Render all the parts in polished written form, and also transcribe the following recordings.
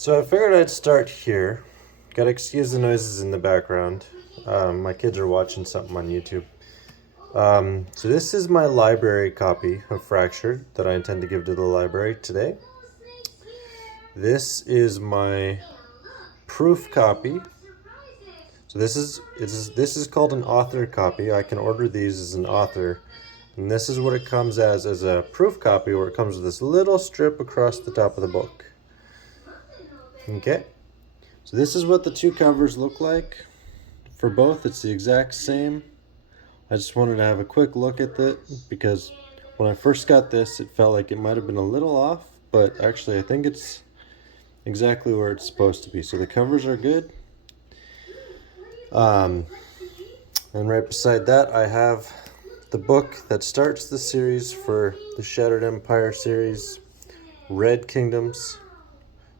So I figured I'd start here. Gotta excuse the noises in the background. My kids are watching something on YouTube. So this is my library copy of Fractured that I intend to give to the library today. This is my proof copy. So this is called an author copy. I can order these as an author. And this is what it comes as a proof copy, where it comes with this little strip across the top of the book. Okay, so this is what the two covers look like. For both, it's the exact same. I just wanted to have a quick look at it because when I first got this, it felt like it might have been a little off, but actually I think it's exactly where it's supposed to be. So the covers are good. And right beside that, I have the book that starts the series for the Shattered Empire series, Red Kingdoms,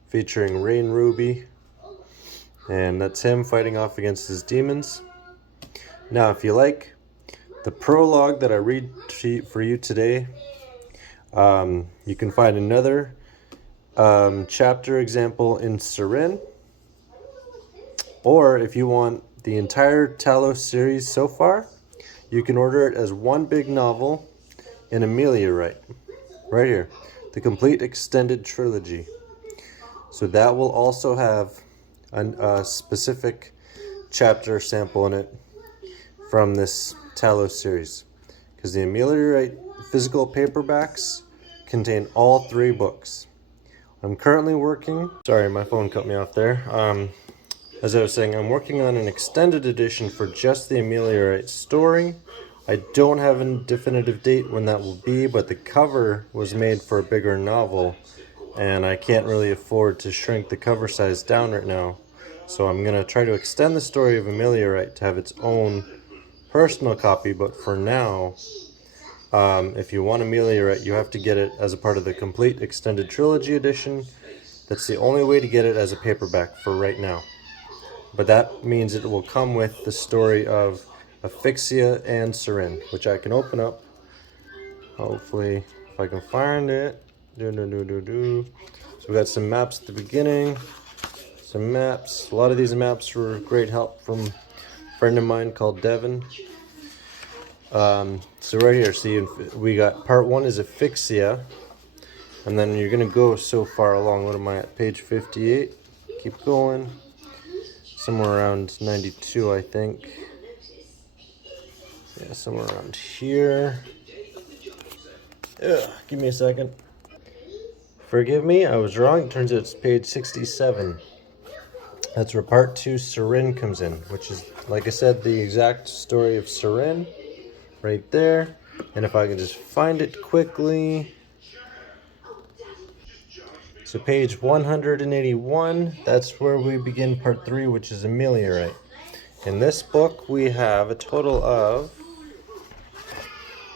featuring Rain Ruby, and that's him fighting off against his demons. Now, if you like the prologue that I read for you today, you can find another chapter example in Seren, or if you want the entire Talos series so far, you can order it as one big novel in Ameliorite, right here, the complete extended trilogy. So that will also have a specific chapter sample in it from this Talos series, because the Ameliorite physical paperbacks contain all three books. I'm currently working, sorry, my phone cut me off there. As I was saying, I'm working on an extended edition for just the Ameliorite story. I don't have a definitive date when that will be, but the cover was made for a bigger novel, and I can't really afford to shrink the cover size down right now. So I'm going to try to extend the story of Ameliorite to have its own personal copy, but for now, if you want Ameliorite, you have to get it as a part of the complete extended trilogy edition. That's the only way to get it as a paperback for right now. But that means it will come with the story of Asphyxia and Seren, which I can open up. Hopefully, if I can find it. So we got some maps at the beginning. Some maps. A lot of these maps were great help from a friend of mine called Devin. So right here, see, we got part one is Asphyxia. And then you're going to go so far along. What am I at? Page 58. Keep going. Somewhere around 92, I think. Yeah, somewhere around here. Ugh, give me a second. Forgive me, I was wrong. It turns out it's page 67. That's where part 2, Seren, comes in, which is, like I said, the exact story of Seren, right there. And if I can just find it quickly. So page 181, that's where we begin part 3, which is Ameliorite. In this book, we have a total of,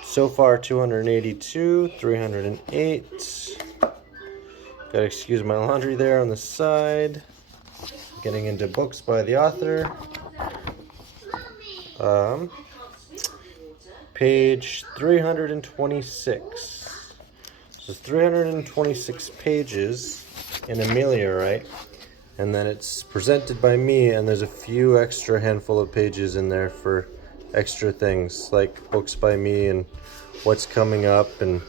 so far, 282, 308. Gotta excuse my laundry there on the side. Getting into books by the author. Page 326. So 326 pages in Ameliorite, and then it's presented by me, and there's a few extra handful of pages in there for extra things, like books by me and what's coming up and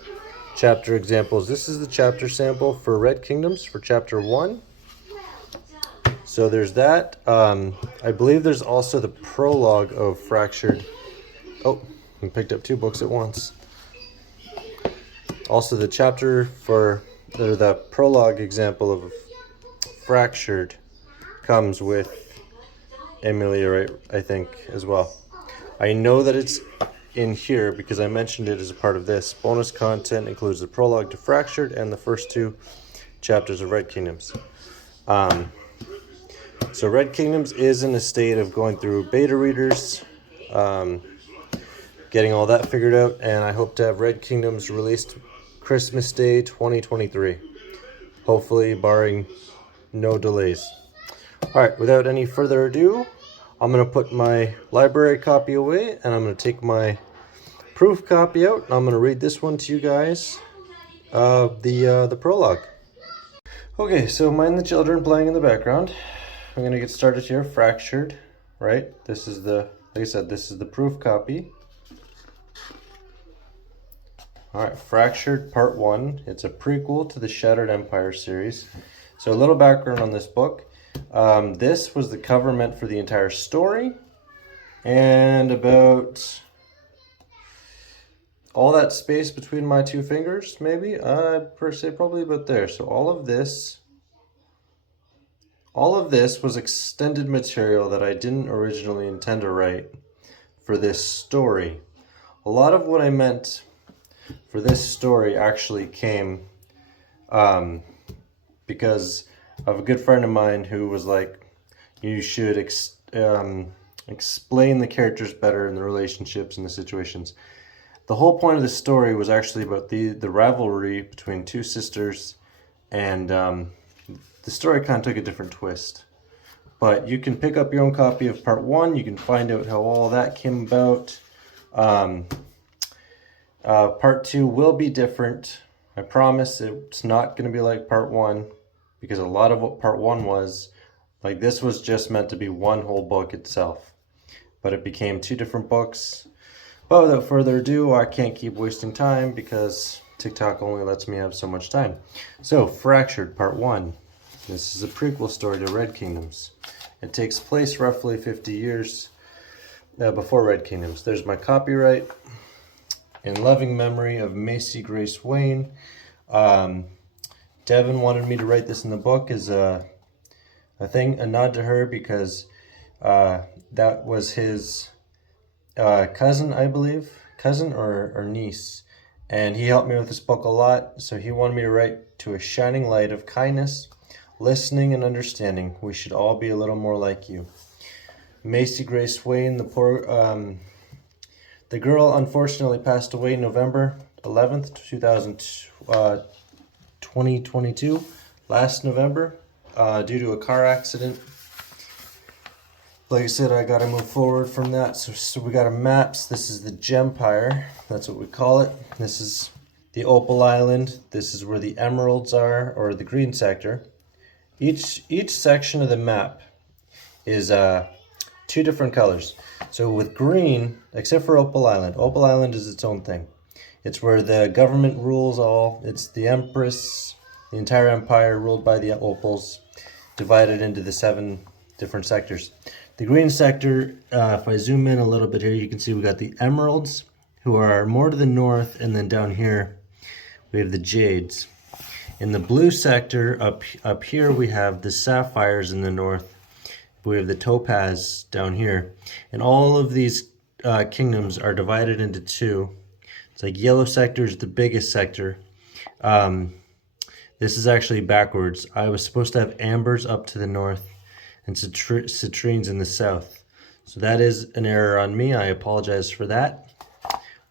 chapter examples. This is the chapter sample for Red Kingdoms for chapter 1. So there's that. I believe there's also the prologue of Fractured. Oh, I picked up two books at once. Also the chapter for, or the prologue example of Fractured comes with Ameliorite, I think, as well. I know that it's in here because I mentioned it as a part of this. Bonus content includes the prologue to Fractured and the first two chapters of Red Kingdoms. So Red Kingdoms is in a state of going through beta readers, getting all that figured out, and I hope to have Red Kingdoms released Christmas Day 2023. Hopefully, barring no delays. Alright, without any further ado, I'm going to put my library copy away, and I'm going to take my proof copy out. I'm going to read this one to you guys, the prologue. Okay, so mind the children playing in the background. I'm gonna get started here. Fractured, right? This is the, like I said, this is the proof copy. All right, Fractured Part 1. It's a prequel to the Shattered Empire series. So a little background on this book. This was the cover meant for the entire story, and about all that space between my two fingers, maybe, per se, probably about there. So all of this was extended material that I didn't originally intend to write for this story. A lot of what I meant for this story actually came because of a good friend of mine who was like, you should explain the characters better and the relationships and the situations. The whole point of the story was actually about the rivalry between two sisters, and the story kind of took a different twist. But you can pick up your own copy of Part 1. You can find out how all that came about. Part 2 will be different. I promise it's not going to be like Part 1, because a lot of what Part 1 was, like, this was just meant to be one whole book itself. But it became two different books. But without further ado, I can't keep wasting time because TikTok only lets me have so much time. So, Fractured Part 1. This is a prequel story to Red Kingdoms. It takes place roughly 50 years before Red Kingdoms. There's my copyright. In loving memory of Macy Grace Wayne. Devin wanted me to write this in the book as a nod to her, because that was his cousin, I believe, cousin or niece, and he helped me with this book a lot. So he wanted me to write, to a shining light of kindness, listening and understanding. We should all be a little more like you. Macy Grace Wayne, the girl unfortunately passed away November 11th, 2022, last November, due to a car accident. Like I said, I got to move forward from that. So we got a maps. This is the Gempire. That's what we call it. This is the Opal Island. This is where the emeralds are, or the green sector. Each section of the map is two different colors. So with green, except for Opal Island is its own thing. It's where the government rules all. It's the Empress, the entire empire ruled by the Opals, divided into the 7 different sectors. The green sector, if I zoom in a little bit here, you can see we got the emeralds, who are more to the north, and then down here we have the jades. In the blue sector, up here, we have the sapphires in the north. We have the topaz down here. And all of these kingdoms are divided into 2. It's like yellow sector is the biggest sector. This is actually backwards. I was supposed to have ambers up to the north and citrines in the south. So that is an error on me. I apologize for that.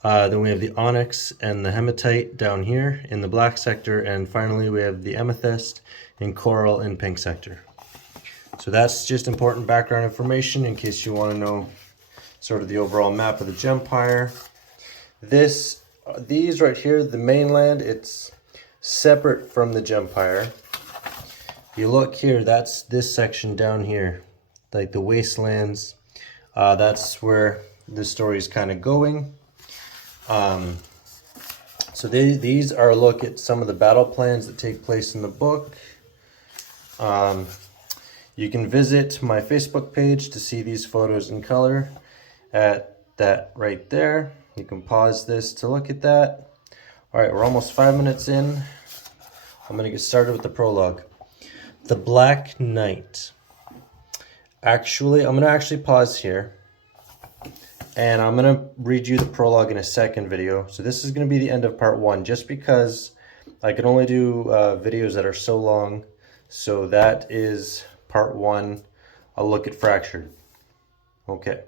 Then we have the onyx and the hematite down here in the black sector. And finally, we have the amethyst and coral in pink sector. So that's just important background information in case you want to know sort of the overall map of the Gempire. These right here, the mainland, it's separate from the Gempire. You look here, that's this section down here, like the wastelands. That's where the story is kind of going. So these are a look at some of the battle plans that take place in the book. You can visit my Facebook page to see these photos in color at that right there. You can pause this to look at that. All right, we're almost 5 minutes in. I'm going to get started with the prologue. The Black Knight. Actually, I'm going to actually pause here. And I'm going to read you the prologue in a second video. So this is going to be the end of Part 1, just because I can only do videos that are so long. So that is Part 1. I'll look at Fractured. Okay.